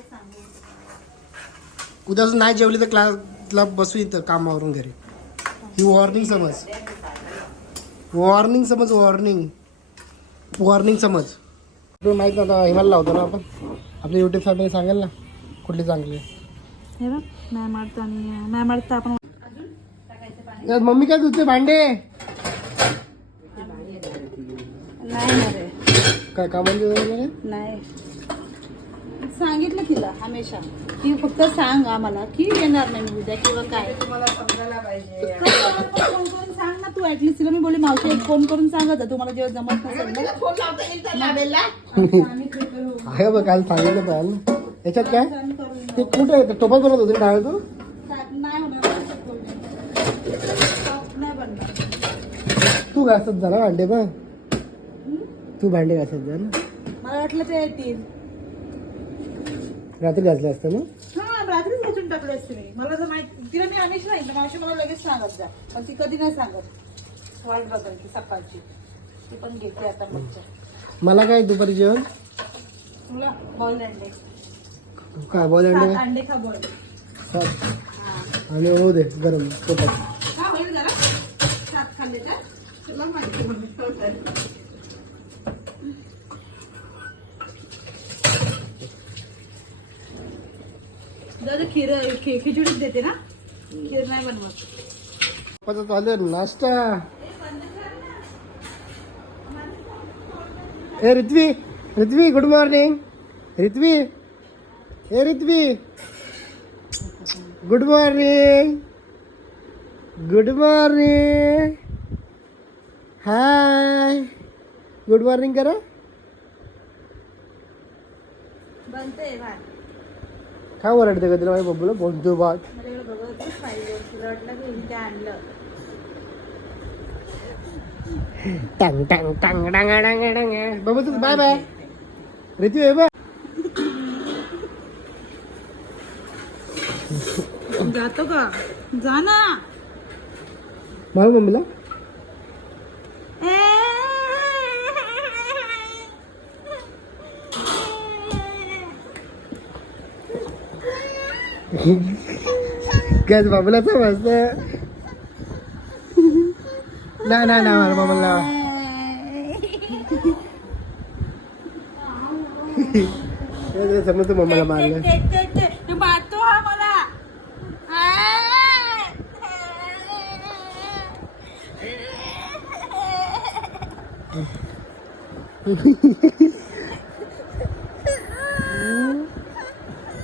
सांगू उद्यापासून नाही जेवली तर क्लासला बसू इथं कामावरून घरी. ही वॉर्निंग समज. वॉर्निंग समज वॉर्निंग वॉर्निंग समज. तुला माहीत ना आता हिमालय लावतो ना आपण. आपल्या युट्यूब फॅमिली सांगेल ना कुठली चांगली हे बघ आणि आपण यार, मम्मी काय धुते भांडे? नाही काय कामाला वगैरे नाही. सांगितलं तिला हमेशा. की फक्त सांग आम्हाला की येणार नाही मी उद्या किंवा काय. फोन करून सांग ना तू. ऍटलीस्ट तिला मी बोलले मावशी एक फोन करून सांगत तुम्हाला जेव्हा जमत नसेल ना. आहे बघ काल सांगितलं पाहिजे याच्यात काय? ते कुठे आहे? टोपा बनवत होते डाळ तू? नाही होणार तू घासत जा ना भांडे पण. तू भांडे घासत जा ना. मला वाटलं ते येतील. रात्री घासले असते ना? हा रात्रीच घासून टाकले असते मी. मला जर माहिती तिला मी नाही तर मावशी मला लगेच सांगत जा. पण ती कधी नाही सांगत. वाट बघाल की सकाळची. ती पण घेते आता मच्छा मला काय दुपारी जेवण? तुला बॉईल अंडे. काय बॉल अंडे सात अंडे खा बॉईल काय आणि होऊ दे गरम पोटात. हा होईल जरा. सात खाल्ले तर. तुला माहिती म्हणून. खीर खि- खिचडीच देते ना? खीर नाही बनवत. पप्पाचं चालू आहे नाश्ता? ए रित्वी रित्वी गुड मॉर्निंग रित्वी ए Ritvi good morning good morning hi good morning करा. बनते भात. काय ओरडते का तिला माझ्या बब्बूला बोलतो बाग टंग टंग टंग डंग डंग डंग बाबा तुझं बाय बाय रितू आहे बा जातो का जा ना मारू मम्मीला ए गॅस बाबूलाच मस्त ना ना ना मला बाबूला समजतो मम्माला मारलं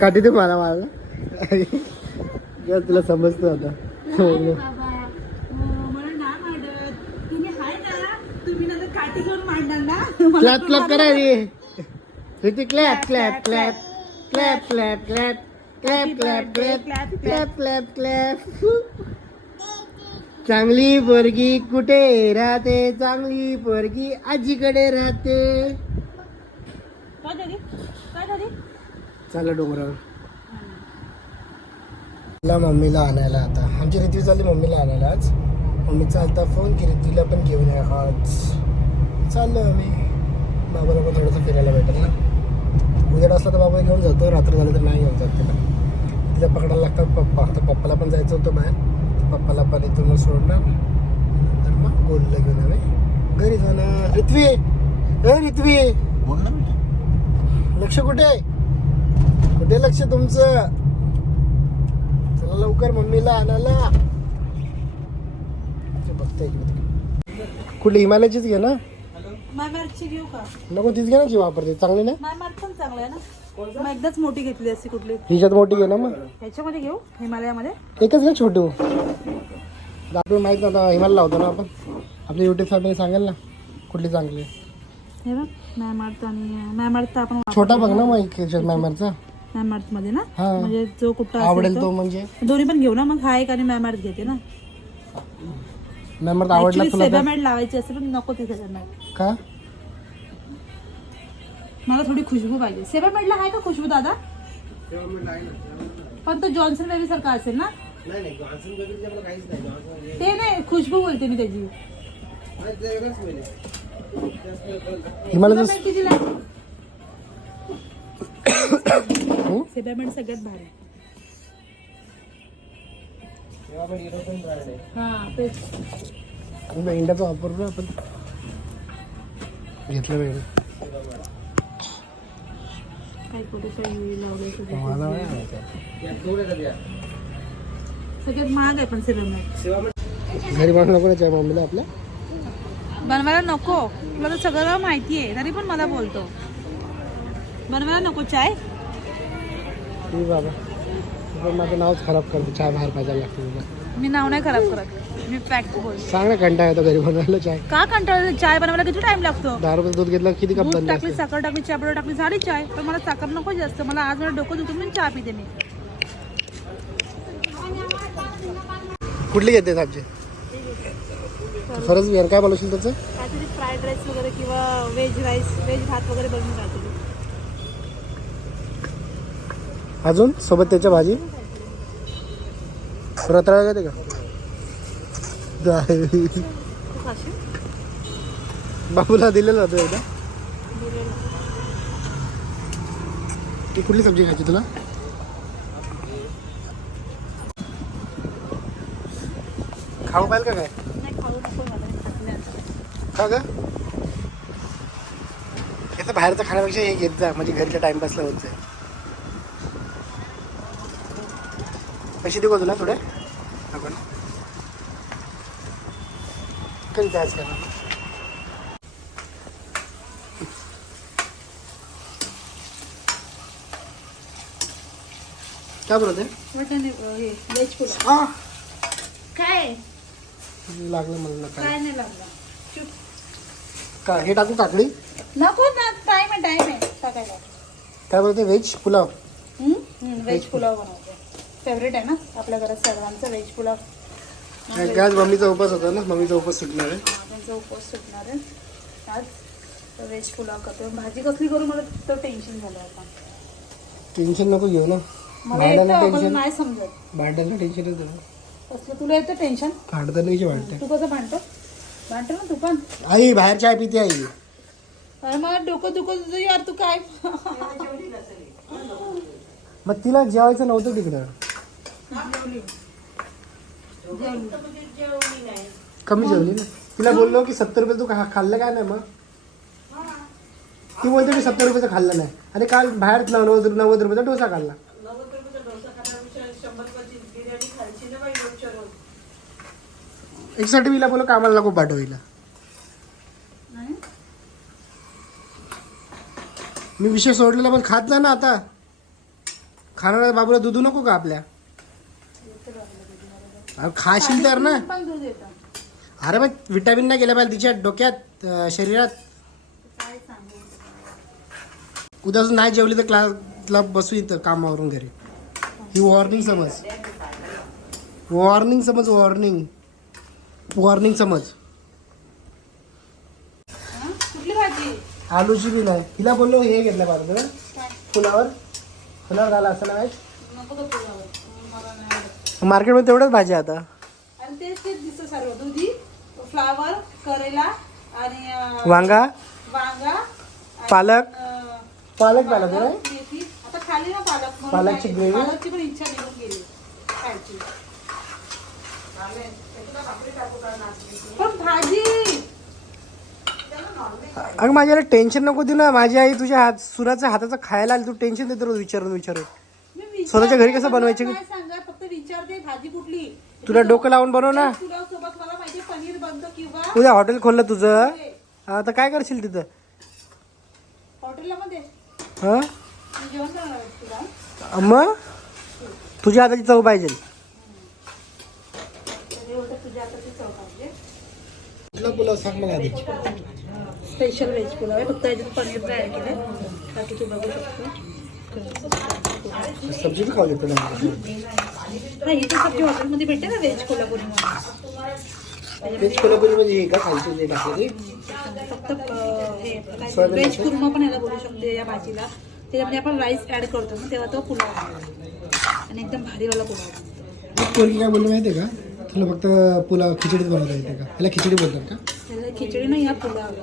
काटी तू मला मारला. काय तुला समजतो आता? क्लॅप क्लॅप करा रे Hrithik clap clap clap clap clap clap clap clap clap clap clap clap चांगली पोरगी कुठे राहते? चांगली पोरगी आजीकडे राहते. चला डोंगरावर. ला मम्मीला आणायला आता. आमची रित्वी चालली मम्मीला आणायला आज. मम्मीचा आता फोन की रित्वीला पण घेऊन या. आज चाललो आम्ही. बाबाला पण थोडंसं फिरायला भेटेल ना. उजेड असला तर बाबा घेऊन जातो. रात्र झाली तर नाही घेऊन जात तिला. तिला पकडायला लागतात पप्पा. तर पप्पाला पण जायचं होतं बाहेर. पप्पाला पण इथून सोडणार. नंतर मग गोलला घेऊन आम्ही. घरी जाणार. रित्वी! ए रित्वी! लक्ष कुठे? कुठे लक्ष तुमचं? लवकर मम्मीला आणायला. कुठली हिमालयाचीच घे ना. घेऊ का? नको तीच घे ना जी वापरते. चांगली ना? पण चांगलं आहे ना? मग एकदाच मोठी घेतली असती कुठली? हिच्यात मोठी घे ना मग. ह्याच्यामध्ये घेऊ? हिमालयामध्ये? एकच घे छोटू. आपल्याला माहीत नव्हतं हिमालय लावतो ना आपण. आपल्या युट्यूब फॅमिली सांगेल ना कुठली चांगली आहे. हे बघ मॅमार्थ आणि मॅमार्थ आपण छोटा बघ ना मग मॅमरचा मॅमार्थमध्ये ना? हा. म्हणजे जो कुठं आवडेल असेल तो. तो म्हणजे? दोन्ही पण घेऊ ना? मग हा एक आणि मॅमार्थ घेते ना? मॅमर आवडला ऍक्च्युली तुला तर? सेबामेड लावायची असेल पण नको तिथे त्यांना का? मला थोडी खुशबू पाहिजे. सेबामेडला आहे का खुशबू दादा? पण तो जॉन्सन बेबी सारखा असेल ना? नाही नाही जॉन्सन बेबीचं आपलं काहीच नाही. जॉन्सन ते नाही खुशबू बोलते मी त्याची. हिमालयाचं सेबामेड कितीला आहे? हं? पेमेंट सगळ्यात भारी. हा तेच. इंडियाचा वापरलो आपण. घेतलं वेळ. काय कुठे काही लावलंय तुझं? मला नाही माहिती. सगळ्यात महाग आहे पण घरी बनवू नको ना मम्मीला आपल्या. बनवायला नको. तुला तर सगळं माहिती आहे. तरी पण मला बोलतो. बनवायला नको चाय ती बाबा. पण माझं नावच खराब करते चहा बाहेर पाहिजे लागते तुला. मी नाव नाही खराब करत. मी फॅक्ट बोलतो सांग ना कंटाळा येतो घरी बनवायला चाय का कंटाळा चाय बनवायला किती टाइम लागतो? दहा रुपये दूध घेतलं किती कप दूध बनले टाकली असते? साखर टाकली चहा टाकली झाली चाय पण मला साखर नको जास्त. मला आज मला डोकं दुखून मी चहा पिते मी. कुठली घेते आमची खरंच विहार काय बोलवशील त्याचं? काहीतरी फ्राईड राईस वगैरे किंवा व्हेज राईस व्हेज भात वगैरे बनवून राहतो अजून सोबत त्याच्या भाजी? रताळा घेते का? तू बाबूला दिलेलं होतं एकदा. ती कुठली सब्जी खायची तुला? खाऊ पाहिजे का काय? खाऊ का? ग बाहेरचं खाण्यापेक्षा हे घेत जा म्हणजे घरच्या टाइमपासला होत जाईल पैसे देऊ का तुला थोडे? आपण. कधी द्यायचं का काय बोलत आहे? मटन हे व्हेज पुलाव. हा. काय? लागलं मला काय? नाही लागला. का हे टाकू काकडी? नको ना टाइम आहे टाइम आहे. टाकायला. काय बोलते व्हेज पुलाव? व्हेज पुलाव बनवते. फेवरेट आहे ना? आपल्या घरात सगळ्यांचा व्हेज पुलाव. काय आज मम्मीचा उपास होता ना? मम्मीचा उपास सुटणार आहे. हा, त्यांचा उपवास सुटणार आहे. आज व्हेज पुलाव करतो. भाजी कसली करू? मला तर टेन्शन झालं आता. टेन्शन नको घेऊ ना. मला येतं भांड्याला पण टेन्शन नाही समजत. भांड्याला टेन्शन येतं कसलं? तुला येतं टेन्शन भांडताना कशी भांडते? तू कसं भांडतो? भांडतो ना तू पण. आई बाहेर चाय पिते आई. अरे मला डोकं दुखत तुझं यार तू काय? मग तिला जेवायचं नव्हतं तिकडं. कमी जेवली ना. तिला बोललो की सत्तर रुपये तू खा खाल्लं काय नाही मग? ती बोलते मी सत्तर रुपयाचं खाल्लं नाही. आणि काल बाहेर नव्वद नव्वद रुपयाचा डोसा खाल्ला. एकसाठी मीला बोलो कामाला लागू पाठवायला. मी विषय सोडलेला पण खात नाही ना आता. खाणाऱ्या बाबूला दुधू नको का आपल्या? अरे खाशील तर ना. पण दूध येतं अरे मग विटॅमिन नाही गेल्या पाहिजे तिच्या डोक्यात अं, शरीरात. काय सांगू उद्यापासून नाही जेवली तर क्लासला बसू इथं कामावरून घरी. ही वॉर्निंग समज. वॉर्निंग समज वॉर्निंग वॉर्निंग समज. हा? कुठली भाजी? आलूची बी नाही. तिला बोललो हे घेतलं पाहिजे. काय? फुलावर. फुलावर घाला असं नाही. नको. मार्केटमध्ये तेवढंच भाजी आहे आता. आणि तेच तेच दिसतं सर्व. दुधी फ्लावर करेला आणि अं, वांगा. वांगा आणि, पालक. अं, पालक पालक मेथी. आता खाली ना पालक म्हणून पालकची gravy? पालकची पण इच्छा निघून गेली. खायची. पण भाजी! अगं माझ्याला टेन्शन नको देऊ ना. माझी आई तुझ्या हात सुनाच्या हाताचं खायला आली तू टेन्शन देतो रोज विचारून विचारून. मी विचारते, स्वतःच्या घरी कसं बनवायची? काय सांगा विचारते भाजी कुठली? तुला डोकं लावून बनव ना. सोबत मला पाहिजे पनीर बनतं किंवा उद्या हॉटेल खोललं तुझं. आता काय करशील तिथं? हॉटेलला मध्ये हां? मी जेवण करणार आहे तुला. मग? तुझ्या हाताची चव पाहिजे. तरी होतं तुझ्या हाताची चव पाहिजे. कुठला पुलाव सांग मला आधी. स्पेशल व्हेज पुलाव आहे. फक्त याच्यात पनीर ॲड केलं बाकी तू बघू शकतो. सब्ज़ी बी खाऊ शकतो ना नाही इथे सब्ज़ी हॉटेलमध्ये भेटते ना व्हेज कोल्हापुरी तेच कोल्हापुरी म्हणजे हे का खायचं ते टाकलं ते फक्त अं, हे व्हेज कुर्मा पण याला बोलू शकतो या भाजीला. त्याच्यामध्ये आपण राईस ॲड करतो ना तेव्हा तो पुलाव. आणि एकदम भारीवाला पुलाव. पोरगी काय बोलली माहिती आहे का? तुला फक्त पुलाव खिचडीच बनवता येते का? त्याला खिचडी बोलतात का? त्याला खिचडी नाही या पुलाव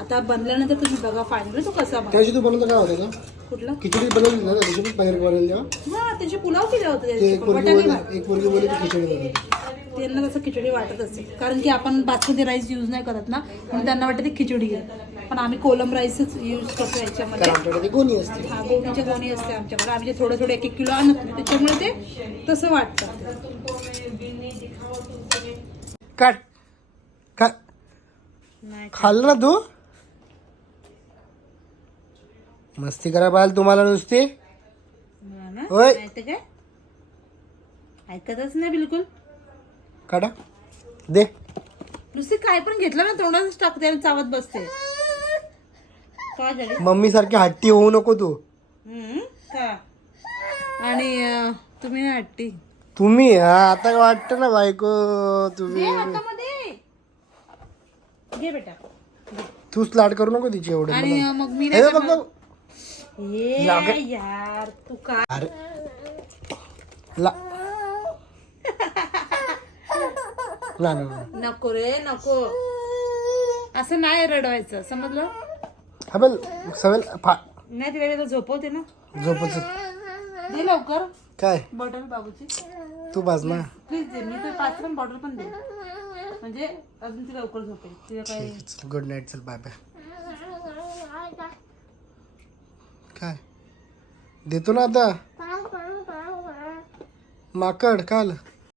आता बनल्यानंतर तुम्ही बघा फायनल तो कसा त्याची तू बनवलं काय होतं का कुठला? खिचडी बनवली ना त्याची पण पनीर बनवली तेव्हा हा त्याचे पुलाव केले होते ते त्याचे एक बोलली भात. एक पोरगी बोलली की खिचडी बनवली. त्यांना तसं खिचडी वाटत असेल. कारण की आपण बासमती राईस यूज नाही करत ना म्हणून त्यांना वाटतं ते खिचडी आहे. पण आम्ही कोलम राईसच यूज करतो याच्यामध्ये. कारण आमच्याकडे ती गोणी असते. हा गोणीच्या गोणी असते आमच्याकडे. आम्ही जे थोडं थोडं एक एक किलो आणत नाही त्याच्यामुळे ते तसं वाटतं. काट. का नाही खाल्लं. ना तू? मस्ती करा पाहिजे तुम्हाला नुसती? होय. काय? ऐकतच नाही बिलकुल. काढा. दे. नुसती काय पण घेतलं ना तोंडातच टाकते आणि चावत बसते. काय झाले मम्मी सारखी हट्टी होऊ नको तू. हम्म, का? आणि अं, तुम्ही हट्टी. तुम्ही हा आता वाटतं ना बायको तुम्ही. हातामध्ये. घे बेटा. तूच लाड करू नको तिची एवढे आणि मग मी नाही बघ करणार. बघ. ये लागे- यार तू काय अरे. ला. ला ना, ना. नको रे नको. असं नाही रडवायचं समजलं? हा बल. सवेल फा नाही तिला तिला झोपवते ना. झोपच दे लवकर. काय? बॉटल बाबूची. तू बाज ना प्लीज दे मी तर पाच पण बॉटल पण दे म्हणजे अजून ती लवकर झोपेल. तिला काय गुड नाईट चल. बाय बाय काय? देतो ना आता. माकड काल.